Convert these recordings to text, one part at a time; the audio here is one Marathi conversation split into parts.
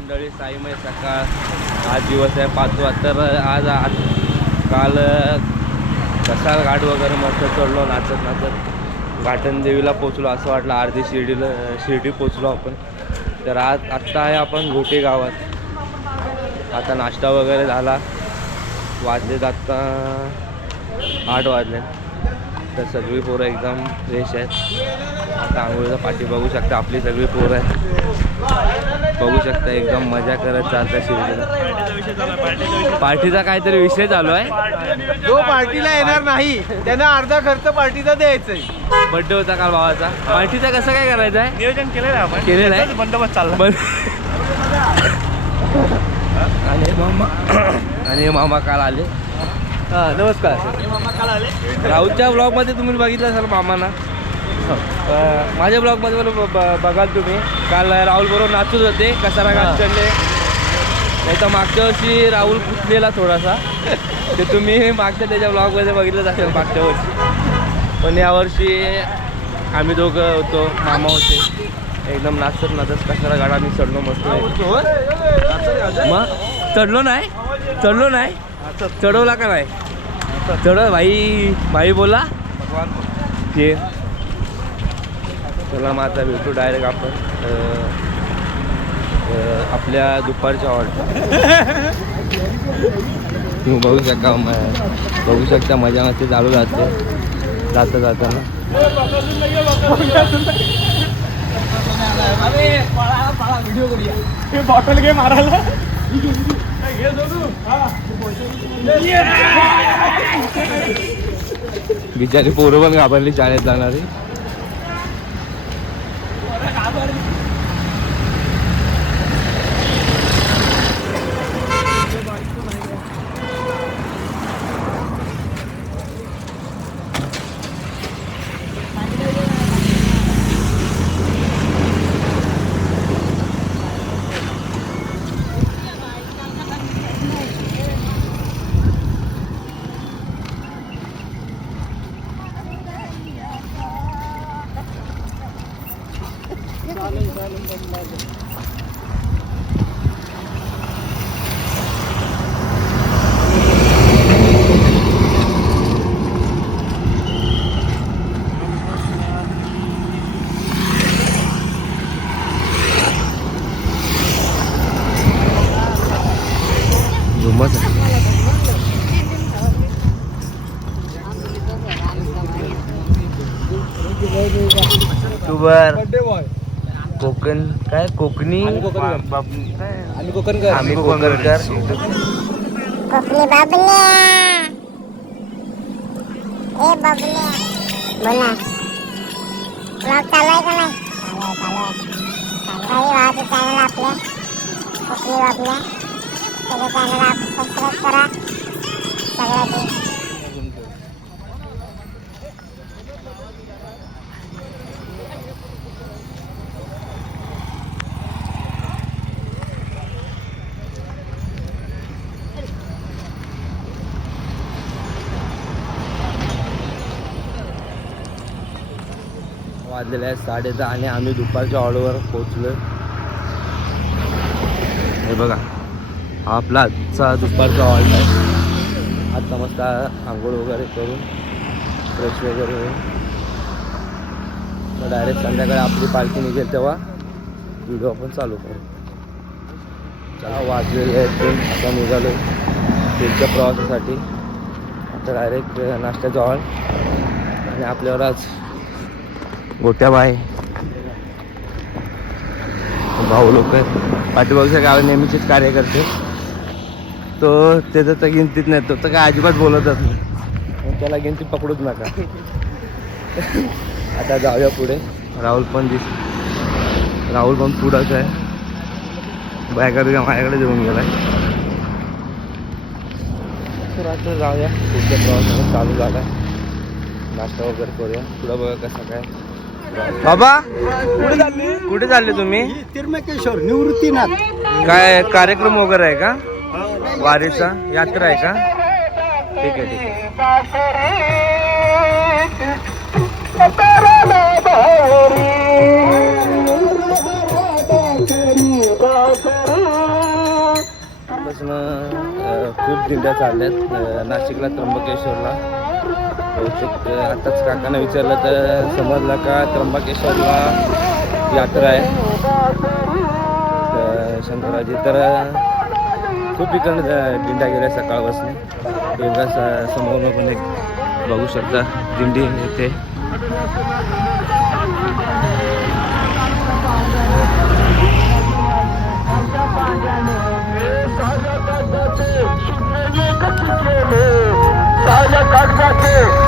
मंडळी साईमय सकाळ. आज दिवस आहे पाचवा तर आज आज काल कसा घाट वगैरे मस्त चढलो नाचत नाचत घाटन देवीला पोचलो असं वाटलं अर्धी शिर्डीला शिर्डी पोचलो आपण. तर आज आत्ता आहे आपण घोटे गावात. आता नाश्ता वगैरे झाला. वाजलेत आत्ता आठ वाजले. तर सगळी पोरं एकदम फ्रेश आहेत. आता आंघोळीचा पाठी बघू शकता आपली सगळी पोरं. आहेत बघू शकता एकदम मजा करत चालतं शिर्डीला पार्टीचा काहीतरी विषय चालू आहे. जो पार्टीला येणार नाही त्यांना अर्धा खर्च पार्टीचा द्यायचंय. बड्डे होता काल भावाचा. पार्टीचा कसं काय करायचं आहे नियोजन केलेलं आहे आपण. केलेलं आहे? बंदोबस्त चालला. आणि मामा आणि मामा काल आले. हा नमस्कार. राऊतच्या ब्लॉगमध्ये तुम्ही बघितलं असाल मामांना. माझ्या ब्लॉगमध्ये पण बघाल तुम्ही. काल राहुल बरोबर नाचत होते. कसारा घाट चढले नाही तर मागच्या वर्षी राहुल पुतलेला थोडासा. ते तुम्ही मागच्या त्याच्या ब्लॉगमध्ये बघितलंच असेल मागच्या वर्षी. पण यावर्षी आम्ही दोघं होतो. मामा होते. एकदम नाचत नाचत कसारा घाट आम्ही चढलो मस्त मग? चढलो नाही. चढलो नाही. चढवला का नाही? चढव भाई. भाई बोला. ते चला मग आता भेटू डायरेक्ट आपण. आपल्या दुपारच्या ऑर्डर तुम्ही बघू शकता बघू शकता मजा मस्ती चालू राहते. जाता जाताना बॉटल घे मारायला. बिचारी पोरं पण घाबरली शाळेत जाणारी झुमच युट्यूबर बर्थडे बॉय कोकण काय कोकणी आम्ही कोकणकर. बाप- काय? आम्ही कोकणकर आम्ही कोकणकर बबले बबल्या ए बबल्या बोला ब्लॉग चालू आहे का नाही चालू आहे चालू आहे काही भावाचे चॅनल आपल्या कुठली बाबल्या सगळे चॅनल आप सबस्क्राईब करा सगळ्या वाजलेले आहेत साडेदहा आणि आम्ही दुपारच्या ऑर्डरवर पोचलो हे बघा हा आपला आजचा दुपारचा ऑर्डर आहे. आता मस्त आंघोळ वगैरे करून फ्रेश वगैरे होऊन. डायरेक्ट संध्याकाळी आपली पालखी निघेल तेव्हा व्हिडिओ आपण चालू करू. चहा वाजलेले आहेत ते. आता निघालो तिथच्या प्रवासासाठी. आता डायरेक्ट नाश्त्याचा हॉल. आणि आपल्यावर आज गोट्याबाई भाऊ लोक पाठीबाजूच्या गावात नेहमीचेच कार्य करते तो त्याचं तर गिनतीत नाही तो तर काय अजिबात बोलतच नाही. त्याला गिनती पकडूच नका. आता जाऊया पुढे. राहुल पण दिस राहुल पण पुढंच आहे. बायकडे माझ्याकडे जेवून गेलाय. तर आता जाऊया. पुढच्या प्रवासाला चालू झाला नाश्ता वगैरे करूया. पुढं बघा कसं काय. बाबा कुठे चालली? कुठे चालले तुम्ही? तिरमेकेश्वर निवृत्तीनाथ. काय कार्यक्रम वगैरे आहे का? वारीचा? यात्रा आहे का? ठीक आहे ठीक आहे. खूप दिंड्या चालल्यात नाशिकला त्र्यंबकेश्वरला. बहुतेक अ, आताच काकांना विचारलं तर समजलं का त्र्यंबकेश्वरला यात्रा आहे? तर शंकराजी तर खूप इकडनं अ, दिंड्या गेल्या सकाळपासून. एवढा समोर पण एक बघू शकता दिंडी येते.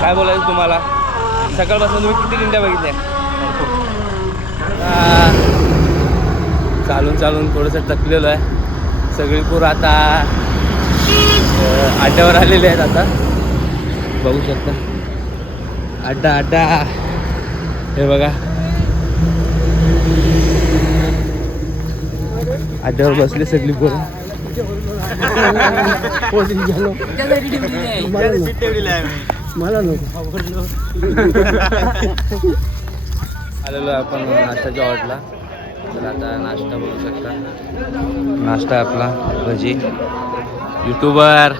काय बोलायचं तुम्हाला? सकाळपासून तुम्ही किती दिंड्या बघितल्या? चालून चालून थोडंसं थकलेलो आहे. सगळी पूर आता अड्ड्यावर आलेले आहेत आता. बघू शकता. अड्डा अड्डा हे बघा. अड्ड्यावर बसले सगळी पोरं. सीट ठेवलेली आहे मी. आलेलो आपण नाश्त्याच्या हॉटला तर आता नाश्ता बघू शकता. नाश्ता आपला भजी. युट्यूबर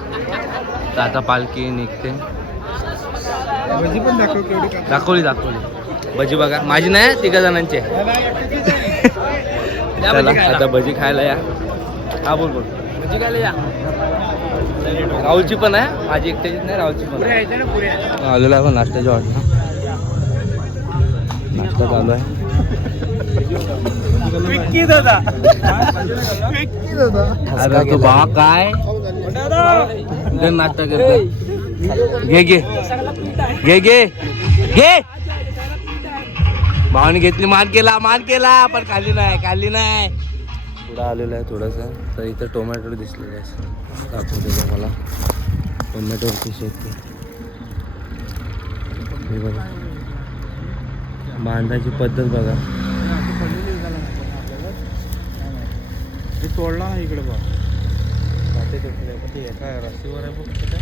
तर आता पालखी निघते. भजी पण दाखवली दाखवली. भजी बघा. माझी नाही तिघा जणांची आहे. चला आता भजी खायला या. हा बोल बोल. भजी खायला या. राहुलची पण आहे. माझी एकट्याचीच नाही राहुलची पण आलेलो आहे नाश्त्याच्या हॉटला नाश्ता चालू आहे. दादा. अरे तो बा काय? नाश्ता करतोय घे घे. घे घे. घे. भावाने घेतली मान केला मान केला पण खाली नाही खाली नाही पुढं आलेलं आहे थोडंसं तर इथं टोमॅटो दिसलेलं आहे दाखवतो मला टोमॅटोची शेती हे बघा बांधायची पद्धत बघा हे तोडला ना इकडे बघ ते एका रस्सीवर आहे बघ कुठे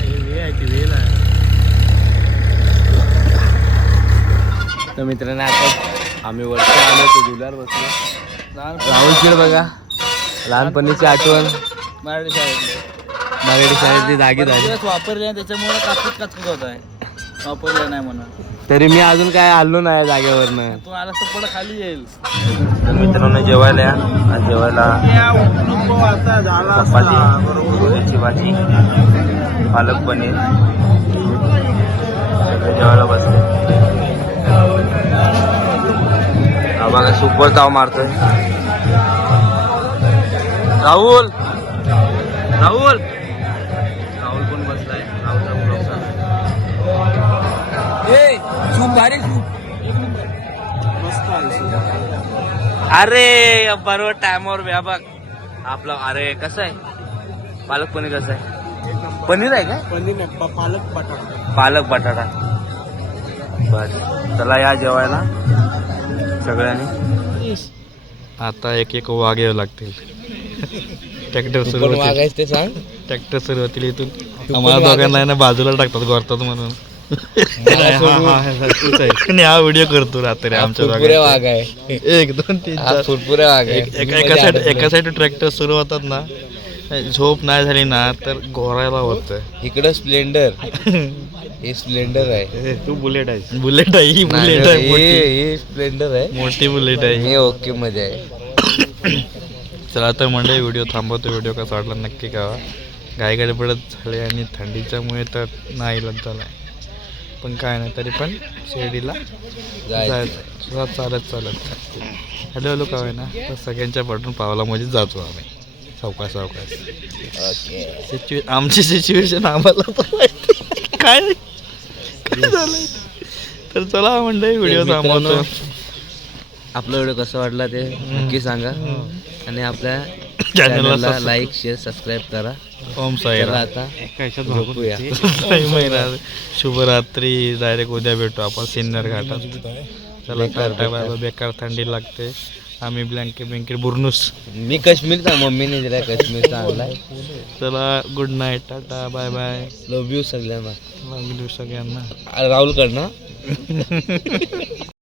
हे वे आहे ती वेल आहे तर मित्रांनो आता आम्ही वरती आलो होतो झुल्यावर बसलो. राहुल शिड बघा लहानपणीची आठवण. मराठी शाळेत मराठी शाळेतली जागी झाली वापरले त्याच्यामुळे कापूस कचकत होत आहे. वापरले नाही म्हणून. तरी मी अजून काय आलो नाही जागेवरनं. तू आला तर पुढे खाली येईल. तर मित्रांनो जेवायला या. जेवायला चपाती भाजी पालक पनीर. जेवायला बसले. बघा सुपर ताव मारतोय. राहुल! राहुल! राहुल पण बसलाय? राहुलचा अरे बरोबर टायमावर व्या बघ. आपलं अरे कसं आहे? पालक पनीर कसं आहे? पनीर आहे का? पनीर पालक बटाटा. पालक बटाटा. बस चला या जेवायला. सगळ्यांनी? आता एक एक वाघ यावं लागतील. ट्रॅक्टर सुरू ते सांग. ट्रॅक्टर सुरू होतील इथून. आम्हाला दोघांना आहे ना बाजूला टाकतात गोरतात म्हणून. हा व्हिडिओ करतो रात्री आमच्या दोघांचा. आहे एक दोन तीन फुरपुरे वाघ एक- एका एका साईड एका साईड ट्रॅक्टर सुरू होतात ना झोप नाही झाली ना तर घोरायला होत इकडं स्प्लेंडर. हे स्प्लेंडर आहे. तू बुलेट आहे बुलेट आहे ही बुलेट आहे मोठी. हे स्प्लेंडर आहे. मोठी बुलेट आहे. हे ओके मध्ये आहे. चला तर म्हणजे व्हिडिओ थांबवतो. व्हिडिओ कसा वाटला नक्की कळवा. गाय गडबडत झाले आणि थंडीच्यामुळे तर नाही इलाज झाला. पण काय नाही तरी पण शिर्डीला जायचं. चालत चालत. हॅलो हॅलो काय ना? तर सगळ्यांच्या पाठून पावला मध्ये जातो आम्ही. सावकाश सावकाश सिच्युए आमची सिच्युएशन आम्हाला पण माहिती काय काय झालंय? तर चला म्हणजे व्हिडिओ थांबवतो. आपला व्हिडिओ कसा वाटला ते नक्की सांगा. आणि आपल्या चॅनलला लाईक शेअर सबस्क्राईब करा. ओम साईरा आता झोपूया. काही महिना शुभरात्री डायरेक्ट उद्या भेटू आपण. सिन्नर घाटात. चला. बेकार थंडी लागते. आम्ही ब्लँकेट ब्लँकेट बुरनूस. मी काश्मीरचा मम्मीने दिलाय काश्मीरचा आणलाय. चला good night tata bye bye love you सगळ्यांना. लागली सगळ्यांना. राहुल कडनं